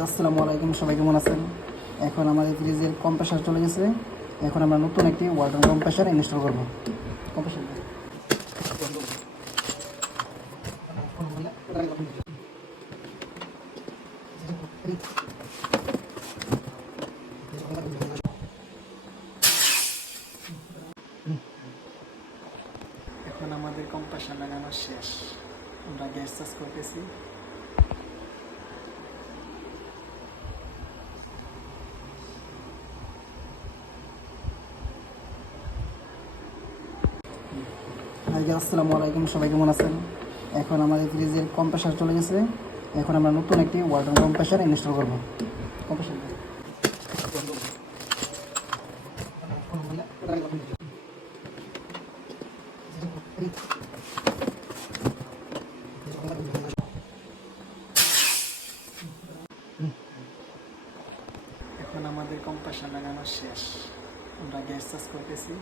আসসালামু আলাইকুম, সবাই কেমন আছেন? এখন আমাদের ফ্রিজের কম্প্রেসার চলে গেছে। এখন আমরা নতুন একটি ওয়ালটন কম্প্রেসার ইনস্টল করব। কম্প্রেসার এখন আমাদের কম্প্রেসার লাগানো শেষ। আমরা গ্যাস চার্জ করতেছি। আসসালামু আলাইকুম, সবাই কেমন আছেন? এখন আমাদের ফ্রিজের কম্প্রেসার চলে গেছে। এখন আমরা নতুন একটি ওয়ালটন কম্প্রেসার ইনস্টল করব। কম্প্রেসার এখন আমাদের কম্প্রেসার লাগানো শেষ। আমরা গ্যাস চার্জ করতেছি।